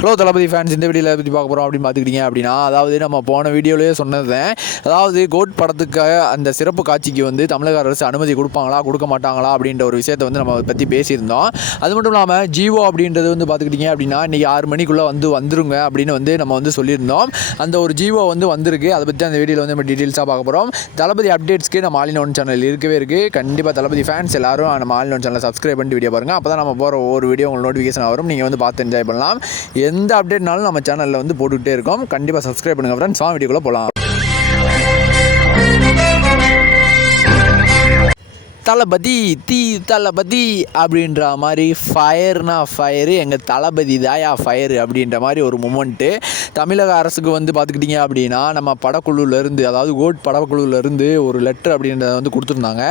Hello தளபதி fans இந்த வீடியோவில் பற்றி பார்க்க போகிறோம் அப்படின்னு பார்த்துக்கிட்டீங்க அப்படின்னா அதாவது நம்ம போன வீடியோலேயே சொன்னது அதாவது கோட் படத்துக்கு அந்த சிறப்பு காட்சிக்கு வந்து தமிழக அரசு அனுமதி கொடுப்பாங்களா கொடுக்க மாட்டாங்களா அப்படின்ற ஒரு விஷயத்தை வந்து நம்ம பற்றி பேசியிருந்தோம். அது மட்டும் இல்லாமல் ஜீவோ அப்படின்றது வந்து பார்த்துக்கிட்டிங்க அப்படின்னா இன்றைக்கி ஆறு மணிக்குள்ளே வந்து வந்துருங்க அப்படின்னு வந்து நம்ம வந்து சொல்லியிருந்தோம். அந்த ஒரு ஜியோ வந்து வந்திருக்கு. அதை பற்றி அந்த வீடியோவில் வந்து நம்ம டீட்டெயில்ஸாக பார்க்க போகிறோம் தளபதி அப்டேட்ஸ்க்கு நம்ம ஆலின் ஒன் சேனல் இருக்கவே இருக்குது கண்டிப்பாக தளபதி ஃபேன்ஸ் எல்லாரும் நம்ம ஆலின் ஒன் சேனலை சப்ஸ்கிரைப் பண்ணிட்டு வீடியோ பாருங்கள் அப்போ தான் நம்ம போகிற ஒரு வீடியோ உங்களுக்கு நோட்டிஃபிகேஷன் வரும். நீங்கள் வந்து பார்த்து என்ஜாய் பண்ணலாம். எந்த அப்டேட்னாலும் நம்ம சேனலில் வந்து போட்டுக்கிட்டே இருக்கோம். கண்டிப்பாக சப்ஸ்கிரைப் பண்ணுங்கள் ஃப்ரெண்ட்ஸ் வா வீடியோக்குள்ளே போகலாம் தளபதி தீ தளபதி அப்படின்ற மாதிரி ஃபயர்னா ஃபயரு எங்கள் தளபதி தாயா ஃபயரு அப்படின்ற மாதிரி ஒரு மூமெண்ட்டு தமிழக அரசுக்கு வந்து பார்த்துக்கிட்டிங்க அப்படின்னா நம்ம படக்குழுவிலேருந்து அதாவது கோட் படக்குழுவிலேருந்து ஒரு லெட்டர் அப்படின்றத வந்து கொடுத்துருந்தாங்க.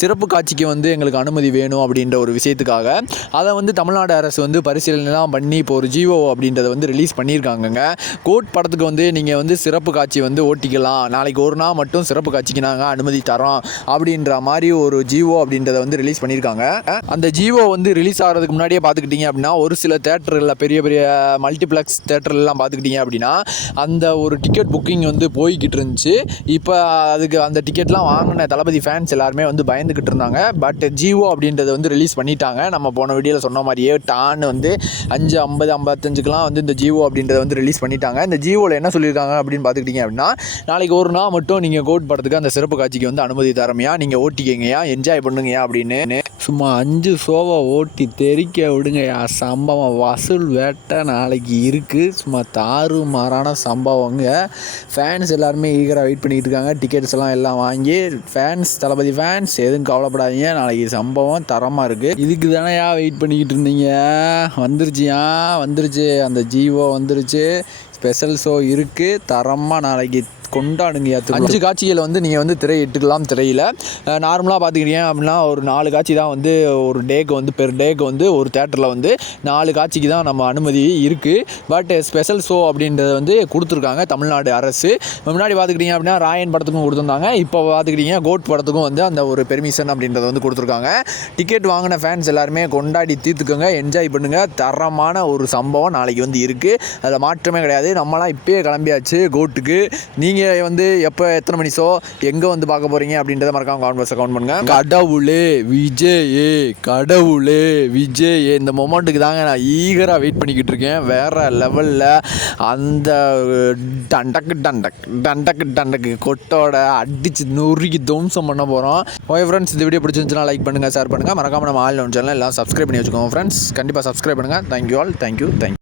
சிறப்பு காட்சிக்கு வந்து எங்களுக்கு அனுமதி வேணும் அப்படின்ற ஒரு விஷயத்துக்காக. அதை வந்து தமிழ்நாடு அரசு வந்து பரிசீலனைலாம் பண்ணி இப்போ ஒரு ஜிஓ அப்படின்றத வந்து ரிலீஸ் பண்ணியிருக்காங்கங்க. கோட் படத்துக்கு வந்து நீங்கள் வந்து சிறப்பு காட்சி வந்து ஓட்டிக்கலாம். நாளைக்கு ஒரு நாள் மட்டும் சிறப்பு காட்சிக்கு நாங்கள் அனுமதி தரோம் அப்படின்ற மாதிரி ஒரு ஜி ஜிஓ அப்படின்றத வந்து ரிலீஸ் பண்ணியிருக்காங்க. அந்த ஜிஓ வந்து ரிலீஸ் ஆகிறதுக்கு முன்னாடியே பார்த்துக்கிட்டிங்க அப்படின்னா ஒரு சில தேட்டரில் பெரிய பெரிய மல்டிப்ளெக்ஸ் தேட்டர்லாம் பார்த்துக்கிட்டிங்க அப்படின்னா அந்த ஒரு டிக்கெட் புக்கிங் வந்து போய்கிட்டு இருந்துச்சு. இப்போ அதுக்கு அந்த டிக்கெட்லாம் வாங்கின தளபதி ஃபேன்ஸ் எல்லாருமே வந்து பயந்துக்கிட்டு இருந்தாங்க. பட் ஜிஓ அப்படின்றத வந்து ரிலீஸ் பண்ணிட்டாங்க. நம்ம போன வீடியோவில் சொன்ன மாதிரியே டான் வந்து அஞ்சு ஐம்பது ஐம்பத்தஞ்சுக்கெலாம் வந்து இந்த ஜிஓ அப்படின்றத வந்து ரிலீஸ் பண்ணிட்டாங்க. இந்த ஜிஓவில் என்ன சொல்லியிருக்காங்க அப்படின்னு பார்த்துக்கிட்டிங்க அப்படின்னா நாளைக்கு ஒரு நாள் மட்டும் நீங்கள் கோட் படத்துக்கு அந்த சிறப்பு காட்சிக்கு வந்து அனுமதி தரமையா நீங்கள் ஓட்டிக்கிங்கயா என்ஜாய் என்ஜாய் பண்ணுங்கயா அப்படின்னு. சும்மா அஞ்சு ஷோவை ஓட்டி தெறிக்க விடுங்கயா சம்பவம் வசூல் வேட்டை நாளைக்கு இருக்குது சும்மா தாறு மாறான சம்பவங்க. ஃபேன்ஸ் எல்லாருமே ஈகராக வெயிட் பண்ணிகிட்டு இருக்காங்க. டிக்கெட்ஸ் எல்லாம் எல்லாம் வாங்கி ஃபேன்ஸ் தளபதி ஃபேன்ஸ் எதுவும் கவலைப்படாதீங்க. நாளைக்கு சம்பவம் தரமாக இருக்குது இதுக்கு தானேயா வெயிட் பண்ணிக்கிட்டு இருந்தீங்க? வந்துருச்சியா? வந்துருச்சு. அந்த ஜீவோ வந்துருச்சு. ஸ்பெஷல் ஷோ இருக்குது தரமாக நாளைக்கு கொண்டாடுங்க அஞ்சு காட்சிகளை வந்து நீங்கள் வந்து திரை இட்டுக்கலாம் திரையில். நார்மலாக பார்த்துக்கிட்டீங்க அப்படின்னா ஒரு நாலு காட்சி தான் வந்து ஒரு டேக்கு வந்து பெர் டேக்கு வந்து ஒரு தேட்டரில் வந்து நாலு காட்சிக்கு தான் நம்ம அனுமதி இருக்குது பட் ஸ்பெஷல் ஷோ அப்படின்றத வந்து கொடுத்துருக்காங்க தமிழ்நாடு அரசு. முன்னாடி பார்த்துக்கிட்டிங்க அப்படின்னா ராயன் படத்துக்கும் கொடுத்துருந்தாங்க. இப்போ பார்த்துக்கிட்டிங்க கோட் படத்துக்கும் வந்து அந்த ஒரு பெர்மிஷன் அப்படின்றத வந்து கொடுத்துருக்காங்க. டிக்கெட் வாங்கின ஃபேன்ஸ் எல்லாருமே கொண்டாடி தீர்த்துக்கோங்க என்ஜாய் பண்ணுங்கள் தரமான ஒரு சம்பவம் நாளைக்கு வந்து இருக்குது அதில் மாற்றமே கிடையாது. நம்மலாம் இப்போயே கிளம்பியாச்சு கோட்டுக்கு. நீங்கள் வந்து எப்போ எத்தனை மணி ஷோ எங்கே வந்து பார்க்க போகிறீங்க அப்படின்றத மறக்காம கான்வர்ஸ் கவுண்ட் பண்ணுங்கள் கடவுளே விஜயே கடவுளே விஜயே இந்த மொமெண்ட்டுக்கு தாங்க நான் ஈகராக வெயிட் பண்ணிக்கிட்டு இருக்கேன். வேறு லெவலில் அந்த டண்டக்கு டண்டக் டண்டக்கு டண்டக்கு கொட்டோட அடிச்சு நொறுக்கி துவம்சம் பண்ண போகிறோம் ஓகே ஃப்ரெண்ட்ஸ் இந்த வீடியோ பிடிச்சிருந்துச்சுன்னா லைக் பண்ணுங்கள் ஷேர் பண்ணுங்கள் மறக்காம நம்ம ஆல் சேனல் எல்லாம் சப்ஸ்கிரைப் பண்ணி வச்சுக்கோங்க ஃப்ரெண்ட்ஸ் கண்டிப்பாக சப்ஸ்கிரைப் பண்ணுங்கள் தேங்க்யூ ஆல் தேங்க்யூ தேங்க்யூ